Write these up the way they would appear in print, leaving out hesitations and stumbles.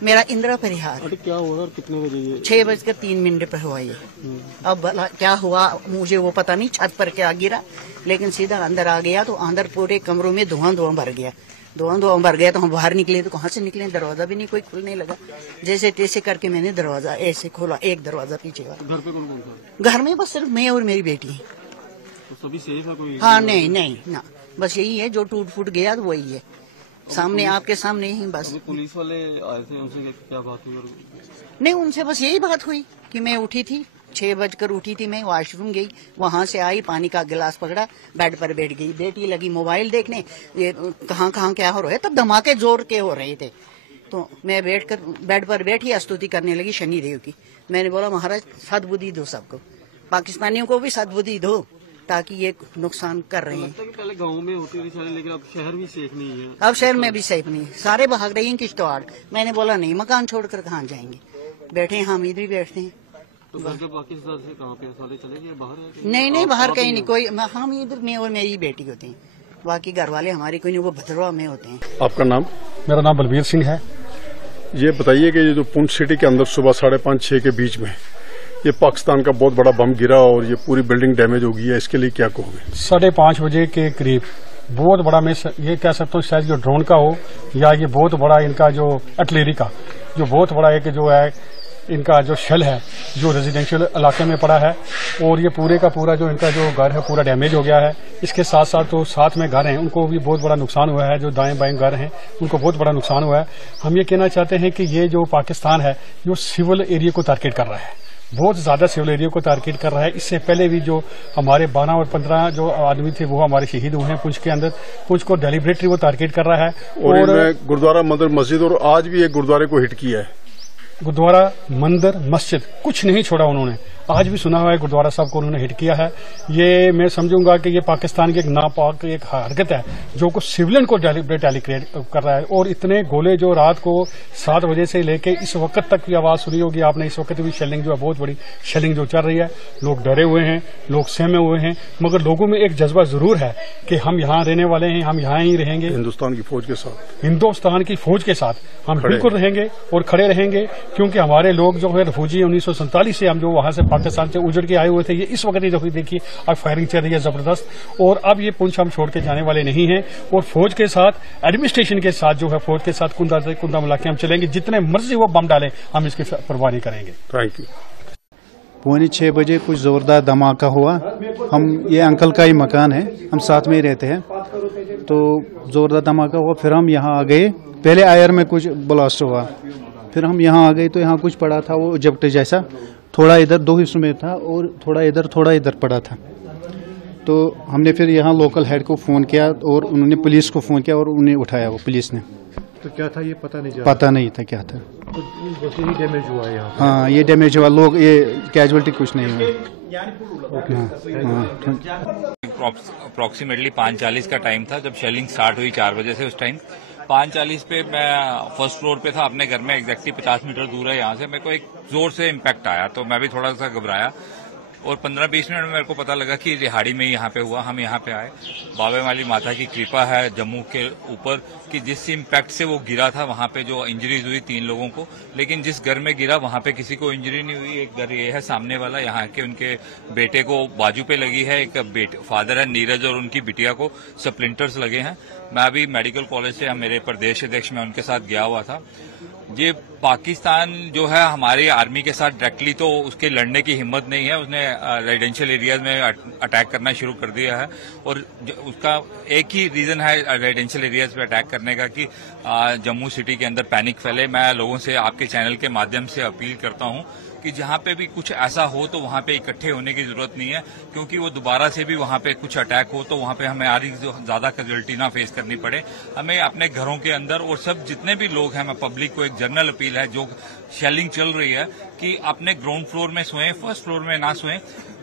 मेरा इंदिरा परिहार। अरे क्या हुआ और कितने बजे? 6:03 पर हुआ ये। अब भला क्या हुआ मुझे वो पता नहीं, छत पर क्या गिरा, लेकिन सीधा अंदर आ गया तो अंदर पूरे कमरों में धुआं भर गया। धुआं भर गया तो हम बाहर निकले तो कहाँ से निकले, दरवाजा भी नहीं कोई खुलने लगा। जैसे तैसे करके मैंने दरवाजा ऐसे खोला, एक दरवाजा पीछे वाला। घर पे कौन कौन था? घर में बस सिर्फ मैं और मेरी बेटी है। तो सभी सेफ है कोई? हाँ नहीं नहीं ना, बस यही है जो टूट फूट गया तो वही है, सामने आपके सामने ही बस। पुलिस वाले आए थे, उनसे क्या बात हुई? नहीं उनसे बस यही बात हुई कि मैं उठी थी, 6 बजकर उठी थी, मैं वॉशरूम गई, वहां से आई, पानी का गिलास पकड़ा, बेड पर बैठ गई, बेटी लगी मोबाइल देखने, ये कहाँ कहाँ क्या हो रहा है, तब धमाके जोर के हो रहे थे। तो मैं बैठकर बेड पर बैठी स्तुति करने लगी शनिदेव की। मैंने बोला महाराज सद्बुद्धि दो सबको, पाकिस्तानियों को भी सद्बुद्धि दो, ताकि ये नुकसान कर रहे हैं। पहले गांव में होती थी सारी, लेकिन अब शहर भी सेफ नहीं है। अब शहर में भी सेफ नहीं, सारे भाग रहे हैं किश्तवाड़। मैंने बोला नहीं, मकान छोड़कर कहाँ जाएंगे, बैठे हम इधर ही बैठते हैं। तो पाकिस्तान से कहाँ पे सारे चले गए बाहर? नहीं बाहर कहीं नहीं, कोई हम इधर मैं और मेरी बेटी होती हैं, बाकी घर वाले हमारी कोई नहीं, वो भद्रवा में होते हैं। आपका नाम? मेरा नाम बलबीर सिंह है। ये बताइए कि ये जो पुंछ सिटी के अंदर सुबह 5:30-6 के बीच में ये पाकिस्तान का बहुत बड़ा बम गिरा और ये पूरी बिल्डिंग डैमेज हो गई है, इसके लिए क्या कहोगे? 5:30 बजे के करीब बहुत बड़ा, मैं ये कह सकता हूँ शायद जो ड्रोन का हो या ये बहुत बड़ा इनका जो आर्टिलरी का जो बहुत बड़ा एक जो है इनका जो शेल है जो रेजिडेंशियल इलाके में पड़ा है, और ये पूरे का पूरा जो इनका जो घर है पूरा डैमेज हो गया है। इसके साथ साथ तो साथ में घर हैं उनको भी बहुत बड़ा नुकसान हुआ है, जो दाएं बाएं घर हैं उनको बहुत बड़ा नुकसान हुआ है। हम ये कहना चाहते हैं कि ये जो पाकिस्तान है जो सिविल एरिया को टारगेट कर रहा है, बहुत ज्यादा सिविल एरिया को टारगेट कर रहा है। इससे पहले भी जो हमारे 12 और 15 जो आदमी थे वो हमारे शहीद हुए हैं पुंछ के अंदर, पुंछ को डेलिब्रेटली वो टारगेट कर रहा है। और गुरुद्वारा मंदिर मस्जिद और आज भी एक गुरुद्वारे को हिट किया है। गुरुद्वारा मंदिर मस्जिद कुछ नहीं छोड़ा उन्होंने, आज भी सुना हुआ है गुरुद्वारा साहब को उन्होंने हिट किया है। ये मैं समझूंगा कि ये पाकिस्तान की एक नापाक एक हरकत है जो को सिविलियन को डेलिब्रेट कर रहा है। और इतने गोले जो रात को 7 बजे से लेके इस वक्त तक की आवाज सुनी होगी आपने, इस वक्त भी शेलिंग जो है बहुत बड़ी शेलिंग जो चल रही है, लोग डरे हुए हैं, लोग सहमे हुए हैं, मगर लोगों में एक जज्बा जरूर है कि हम यहाँ रहने वाले हैं, हम यहाँ ही रहेंगे, हिंदुस्तान की फौज के साथ, हिंदुस्तान की फौज के साथ हम बिल्कुल रहेंगे और खड़े रहेंगे। क्योंकि हमारे लोग जो है रिफ्यूजी 1947 से हम जो वहां से पाकिस्तान से उजड़ के आए हुए थे, ये इस वक्त ही देखिए अब फायरिंग चल रही है जबरदस्त, और अब ये पुंछ हम छोड़ के जाने वाले नहीं हैं। और फौज के साथ एडमिनिस्ट्रेशन के साथ जो है फौज के साथ कुंदा मिला के हम चलेंगे, जितने मर्जी वो बम डालें हम इसकी परवाह नहीं करेंगे। Thank you. 5:45 बजे कुछ जोरदार धमाका हुआ। हम ये अंकल का ही मकान है, हम साथ में ही रहते हैं, तो जोरदार धमाका हुआ। फिर हम यहाँ आ गए, पहले आयर में कुछ ब्लास्ट हुआ, फिर हम यहाँ आ गए तो यहाँ कुछ पड़ा था वो जपट जैसा, थोड़ा इधर 2 हिस्सों में था और थोड़ा इधर पड़ा था। तो हमने फिर यहाँ लोकल हेड को फ़ोन किया और उन्होंने पुलिस को फ़ोन किया और उन्हें उठाया वो पुलिस ने। तो क्या था ये पता नहीं था क्या था। तो जैसे ही डैमेज हुआ यहाँ? हाँ ये डैमेज हुआ, लोग ये कैजुअलिटी कुछ नहीं हुई। अप्रॉक्सीमेटली 5:40 का टाइम था जब शेलिंग स्टार्ट हुई 4 बजे से। उस टाइम 5:40 पे मैं फर्स्ट फ्लोर पे था अपने घर में, एग्जैक्टली 50 मीटर दूर है यहाँ से। मेरे को एक जोर से इम्पैक्ट आया तो मैं भी थोड़ा सा घबराया और 15-20 मिनट में मेरे को पता लगा कि रिहाड़ी में ही यहाँ पे हुआ। हम यहाँ पे आए, बाबे वाली माता की कृपा है जम्मू के ऊपर कि जिस इम्पैक्ट से वो गिरा था वहाँ पे जो इंजरीज हुई 3 लोगों को, लेकिन जिस घर में गिरा वहाँ पे किसी को इंजरी नहीं हुई। एक घर ये है सामने वाला, यहाँ के उनके बेटे को बाजू पे लगी है, एक फादर है नीरज और उनकी बिटिया को स्प्लिंटर्स लगे हैं। मैं अभी मेडिकल कॉलेज से मेरे प्रदेश अध्यक्ष में उनके साथ गया हुआ था। ये पाकिस्तान जो है हमारी आर्मी के साथ डायरेक्टली तो उसके लड़ने की हिम्मत नहीं है, उसने रेजिडेंशियल एरियाज में अटैक करना शुरू कर दिया है और उसका एक ही रीजन है रेजिडेंशियल एरियाज पे अटैक करने का कि जम्मू सिटी के अंदर पैनिक फैले। मैं लोगों से आपके चैनल के माध्यम से अपील करता हूं कि जहां पे भी कुछ ऐसा हो तो वहां पे इकट्ठे होने की जरूरत नहीं है, क्योंकि वो दोबारा से भी वहां पे कुछ अटैक हो तो वहां पे हमें ज्यादा कैजुअलिटी ना फेस करनी पड़े। हमें अपने घरों के अंदर और सब जितने भी लोग हैं, मैं पब्लिक को एक जनरल अपील है, जो शेलिंग चल रही है कि अपने ग्राउंड फ्लोर में सोएं, फर्स्ट फ्लोर में ना सोएं।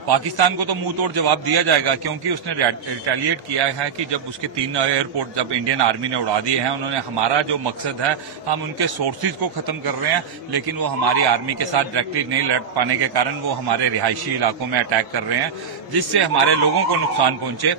पाकिस्तान को तो मुंह तोड़ जवाब दिया जाएगा, क्योंकि उसने रिटेलिएट किया है कि जब उसके 3 एयरपोर्ट जब इंडियन आर्मी ने उड़ा दिए हैं, उन्होंने हमारा जो मकसद है हम उनके सोर्सेज को खत्म कर रहे हैं, लेकिन वो हमारी आर्मी के साथ डायरेक्टली नहीं लड़ पाने के कारण वो हमारे रिहायशी इलाकों में अटैक कर रहे हैं, जिससे हमारे लोगों को नुकसान पहुंचे।